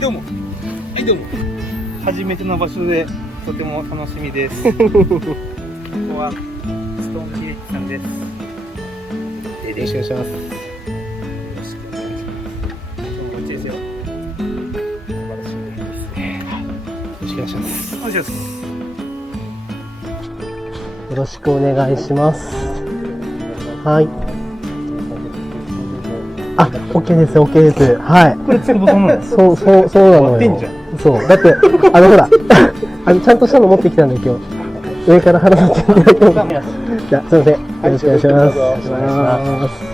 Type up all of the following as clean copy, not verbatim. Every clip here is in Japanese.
どうも。はいどうも。初めての場所でとても楽しみです。ここはストーンビレッジさんです。よろしくお願いします。今日もこっちですよ。素晴らしいですね。よろしくお願いします。お願いします。よろしくお願いします。はい。あ、OK です、OK です。はい。これつくボタンなの？そうなのよ。そう。だって、ほら、ちゃんとしたの持ってきたんで、今日。上から話させていただきます。じゃあ、すいません。よろしくお願いします。お願いします。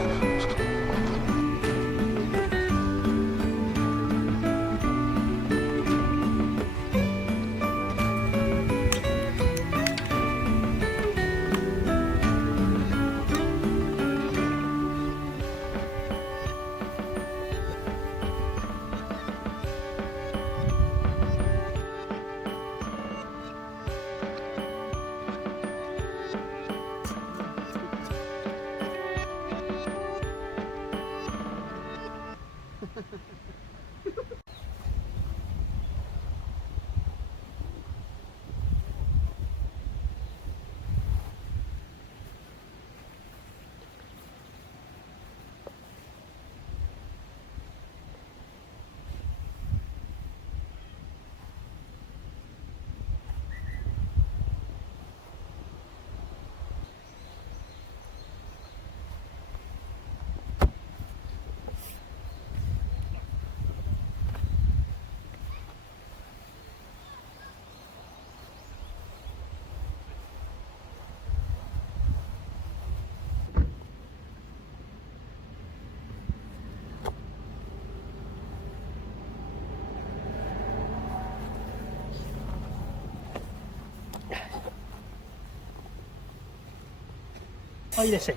あ、いらっしゃい。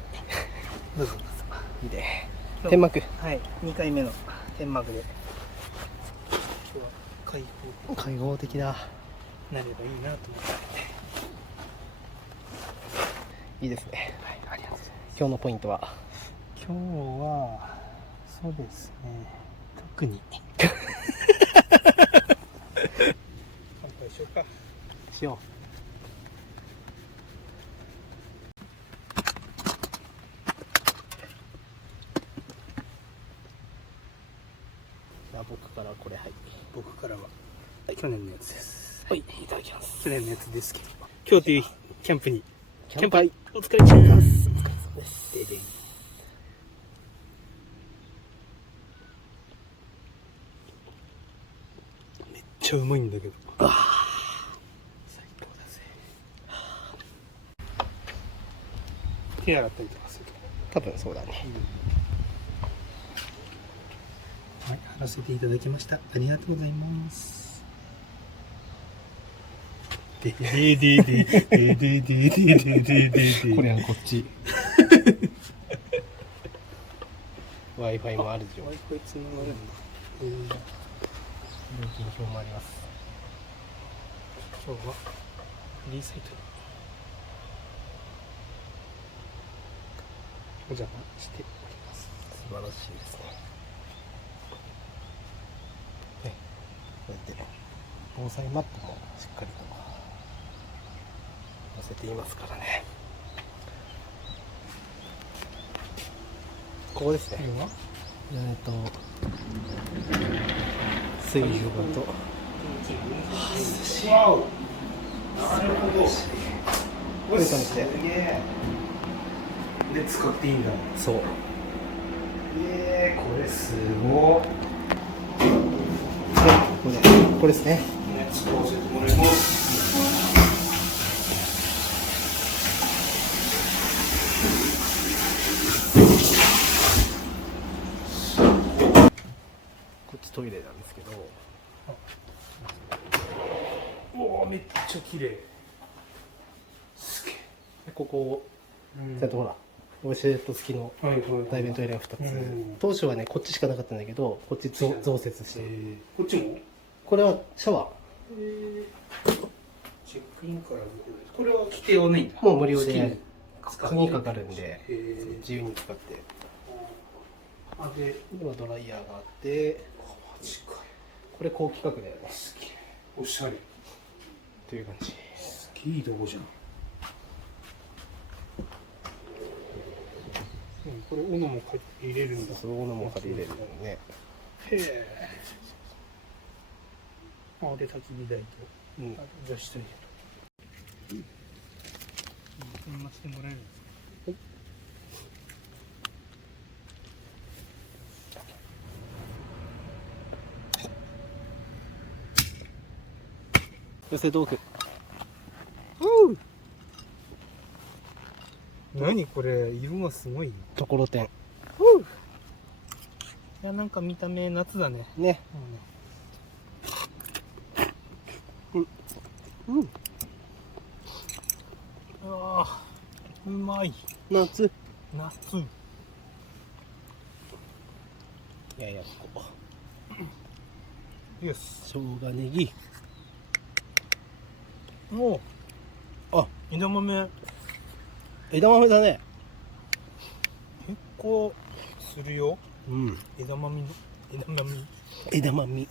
どうぞ。いいね。天幕。はい、2回目の天幕で。今日は開放的だ。なればいいなと思って。いいですね。はい、ありがとうございます。今日のポイントは今日はそうですね。特に。乾杯しようか。しよう。じゃあ僕からこれ、はい。僕からは、去年のやつです。はい、いただきます。去年のやつですけど、今日というキャンプに乾杯。お疲れ様です。お疲れ様です。ででん。めっちゃうまいんだけど。最高だぜ。手洗ったりとかすると。多分そうだね。はい、貼らせていただきました。ありがとうございます。でででででででででこれはこっち。Wi-Fi もあるじゃん。 Wi-Fi つながるんだ。料金表もあります。今日はフリーサイトにお邪魔しております。素晴らしいですね。ね、こうやって防災マップもしっかりと載せていますからね。ここですね。これは水分とわお、なるほど。こういう感じで。で使っていいんだ。そう。これすごい。これですね。使わせてもらいます。こっちトイレなんですけど。おお、めっちゃ綺麗。すげえ。ここ、ちゃんとほら、ウォシュレット付きの大便トイレが2つ、当初はねこっちしかなかったんだけど、こっち増設して、こっちもこれはシャワチェックインからこれは規定はないんだ。ーもう無料で使って鍵かかるんで自由に使って、あで今ドライヤーがあって、マジかよ。これ高規格ですげえおしゃれ。という感じ。すげえいいとこじゃん。これ斧も入れるんだ。そういうのも借りれるよね。へえ。あ、で焚き火台と、あと除湿トイレと。そんなしてもらえるんですか。寄せ豆腐。何これ、色がすごいね。ところてん。いや、なんか見た目夏だね。ね。うわあ、うまい。夏。夏。いやいや、こう。よし。生姜ネギ。もう、あ、枝豆、枝豆だね。結構するよ。うん。枝豆の、枝豆。枝豆。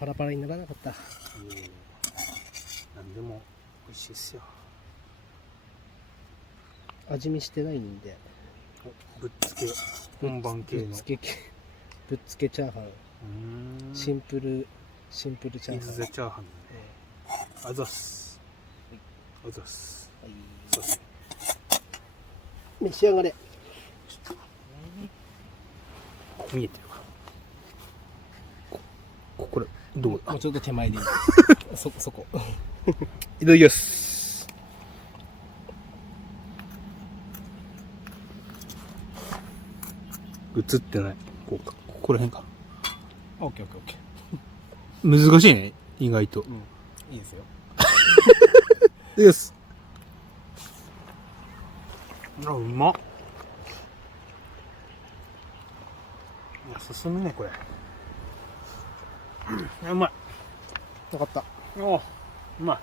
パラパラにならなかった。なんでも美味しいっすよ。味見してないんで。ぶっつけ本番系の。ぶっつけチャーハン。シンプルチャーハン。イズザチャーハンね。あざっす。あざっす。そうっすね。召し上がれ。見えてるか。これどうだ。もうちょっと手前でいい。そこ。いただきます。映ってない。ここら辺か。オッケー。難しいね、意外と。いいですよ。いただきます。あ、うまっ。いや、進むね、これ。うまい。よかった。おうまい。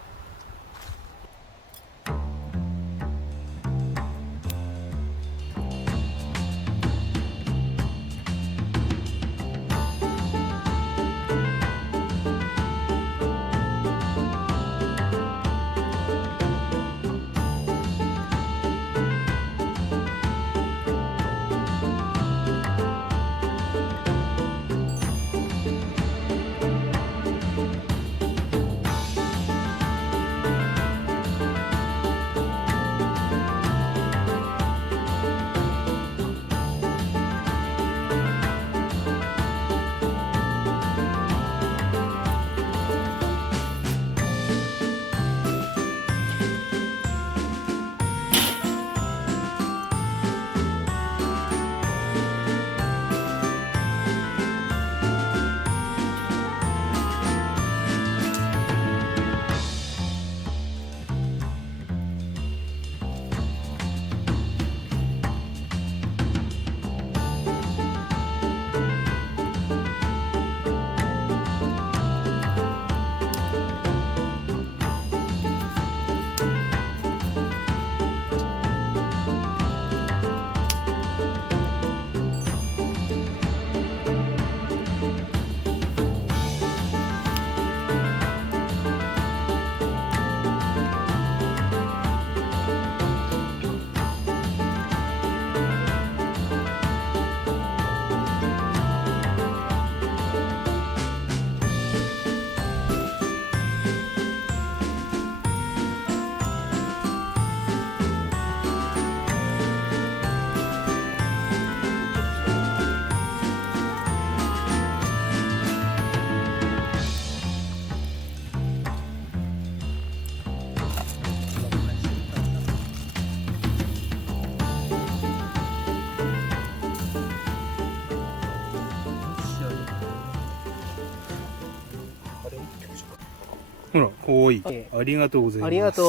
ほら、かわいい。ありがとうございます。ありがとう。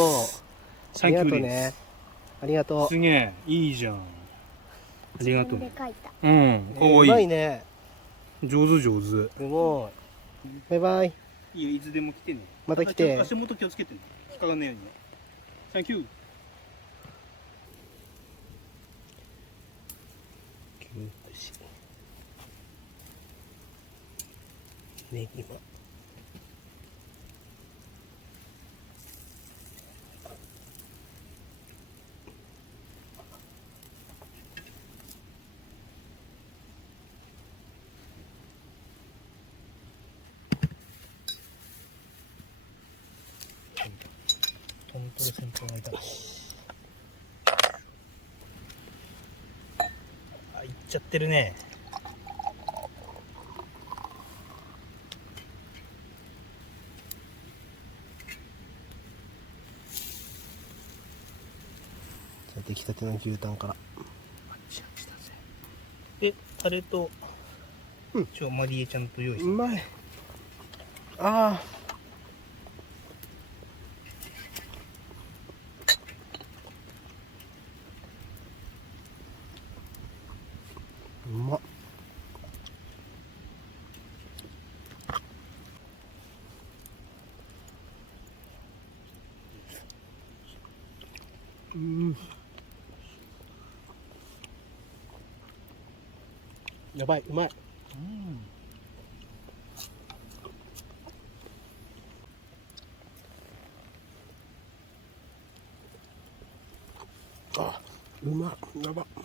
サンキューです。ね。ありがとう。すげえ、いいじゃん。ありがとう。うん、かわいい。うまいね。上手。すごい。バイバイ。いいよ、いつでも来てね。また来て。足元気をつけてね。引っかかんないようにね。サンキュー。ネギも。トントレ先輩がいた。あ、いっちゃってるね。出来たての牛タンから。タレと、マリエちゃんと用意して。うまい。ああ。うまっ。やばい、うまい。うまっ、やばっ。め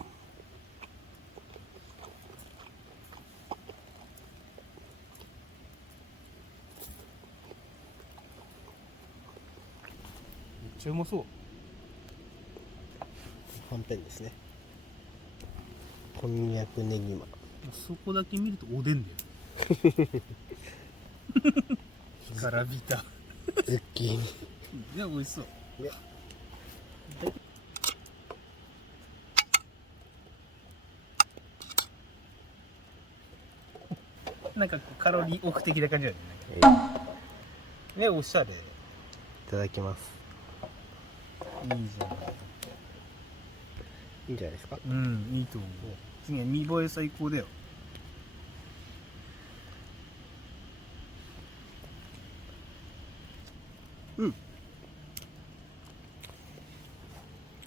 っちゃうまそう。はんぺんですね。こんにゃくねぎま。そこだけ見るとおでんだよ。干からびた。ズッキーニ。いや、美味しそう。ね。なんかこうカロリーオフ的な感じだよね。ね、おしゃれ。いいただきます。いじゃん。いいんじゃないですか。うん、いいと思う。次は見栄え最高だよ。うん。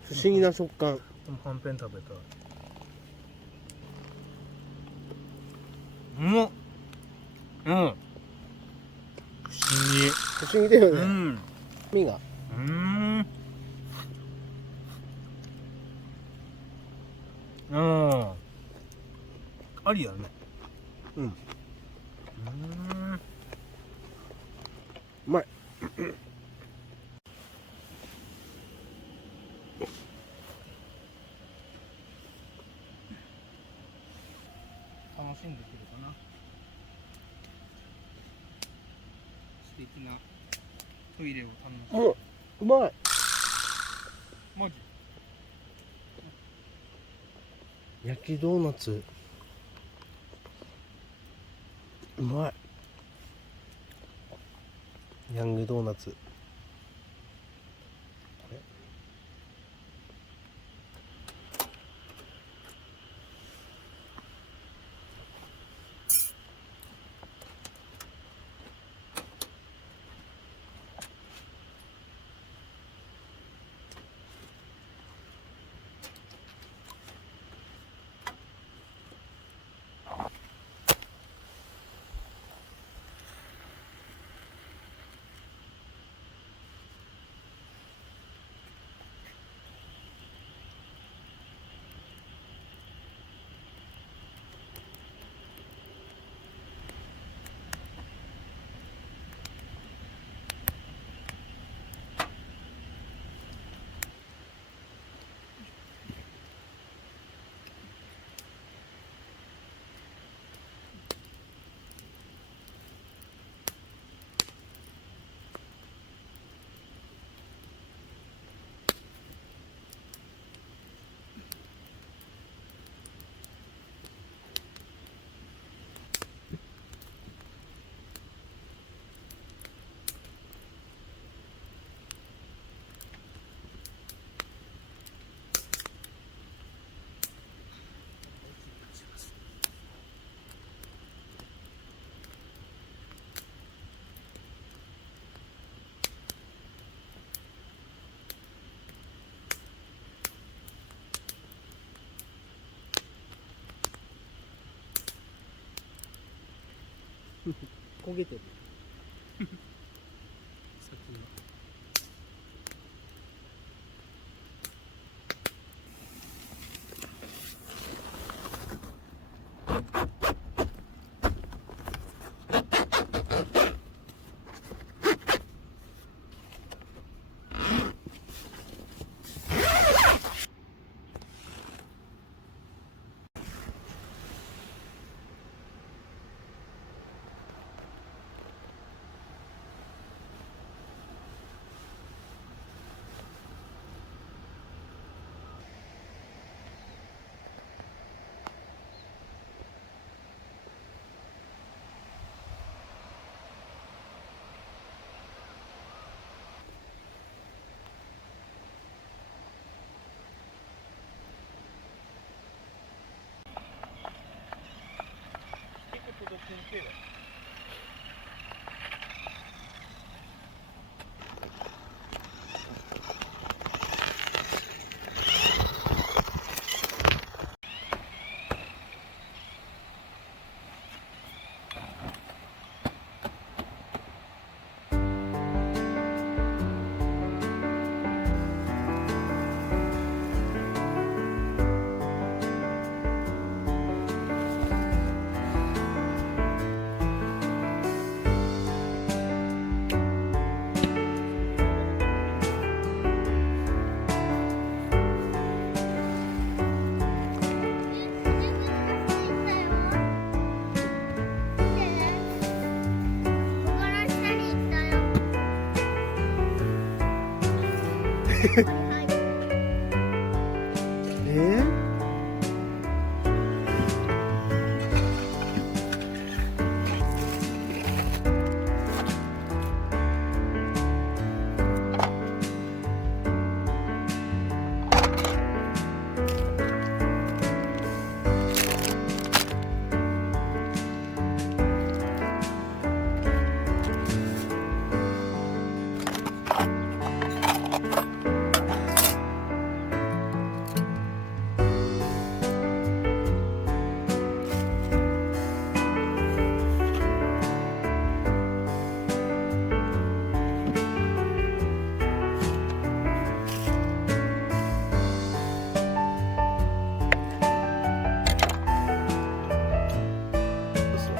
不思議な食感。このはんぺん食べたい。うん。うん。不思議。不思議だよね。うん。身が。ありやね。うん。うまい。楽しんでくるかな。素敵なトイレを楽しむ。うまい。マジ？焼きドーナツ。うまい。ヤングドーナツ。焦げてる。先は。結構届くんけど。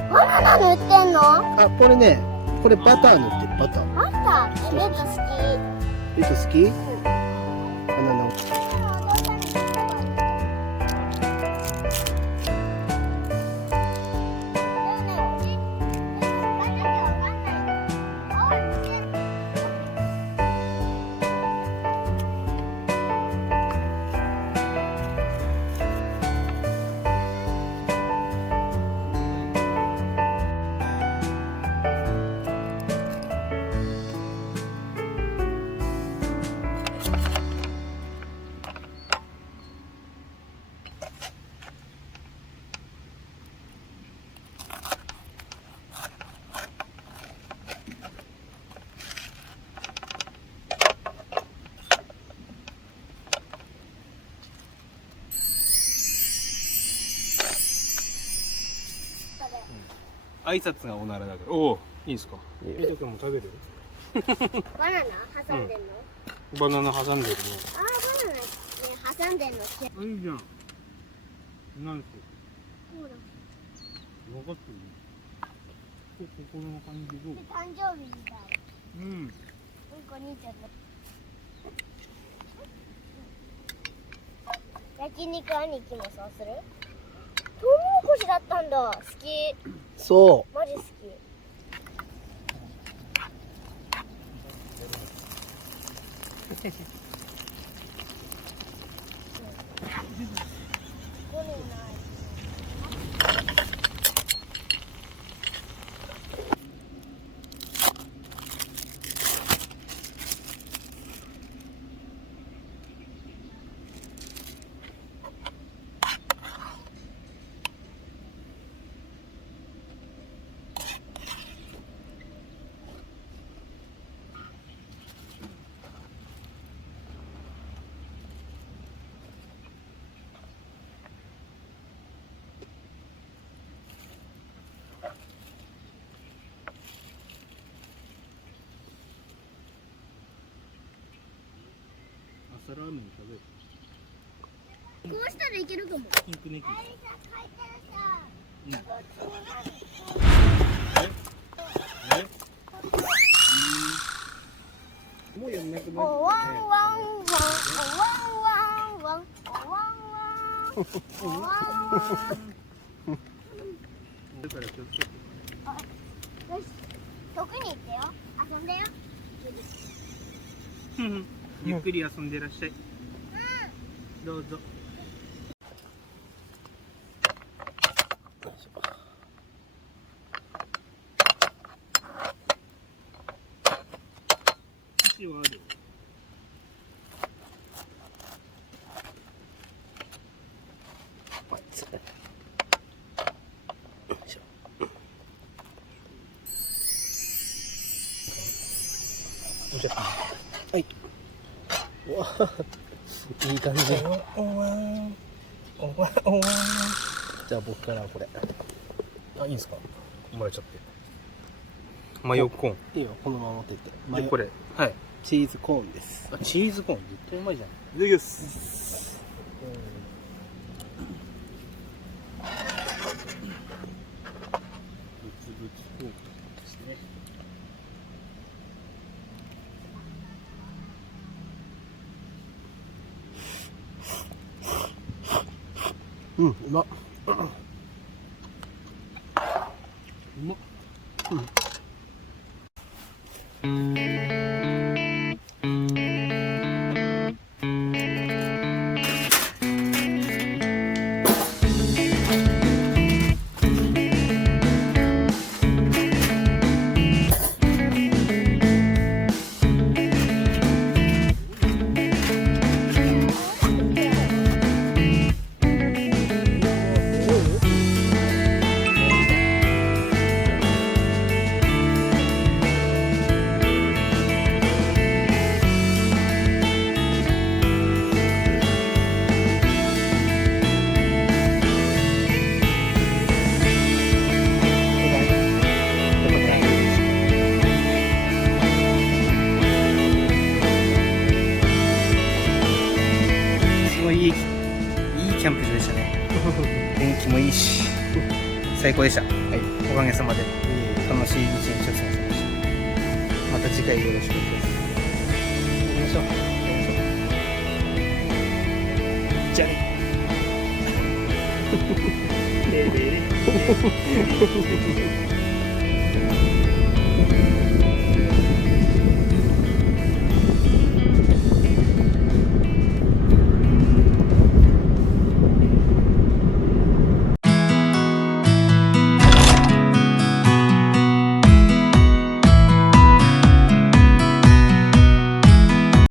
バナナ塗ってんの？あ、これね、これバター塗ってる、バター。バター、レッド好き。レッド好き？バナナを。挨拶がおならだから。おお、いいですか。いいよみとくんも食べる？バナナ挟んでんの？バナナ挟んでるね。あー、バナナね、挟んでんの。あ、いいじゃん。なんすほら。分かってる。心の感じどう？誕生日みたい。うん。うんこ兄ちゃんの。焼肉兄貴もそうする？トウモロコシだったんだ。好き。そマジ好き。ここにもない。朝ラーメン食べる。こうしたらいけるかも。ピンクネギ。もうやんなくなる。おわんわんわん、おわんわんわん、おわんわん。おわんわん。だから気をつけて。よし、遠くに行ってよ。遊んでよ。ゆっくり遊んでらっしゃい。どうぞ。箸はある。はい。うわ、いい感じ。じゃあ僕からこれ。あ、いいんですか。もらっちゃって。マヨコーン。いいよ、このまま持っていって。で、これ。はい。チーズコーンです。あ、チーズコーン。絶対うまいじゃん。いただきます。ブツブツコーンですね。うん、うまっ。うまっ。ちもいいし、最高でした。はい、おかげさまで楽しい一日を過ごせました。また次回よろしくお願いします。行きましょう。じゃあね。レレレレレレレ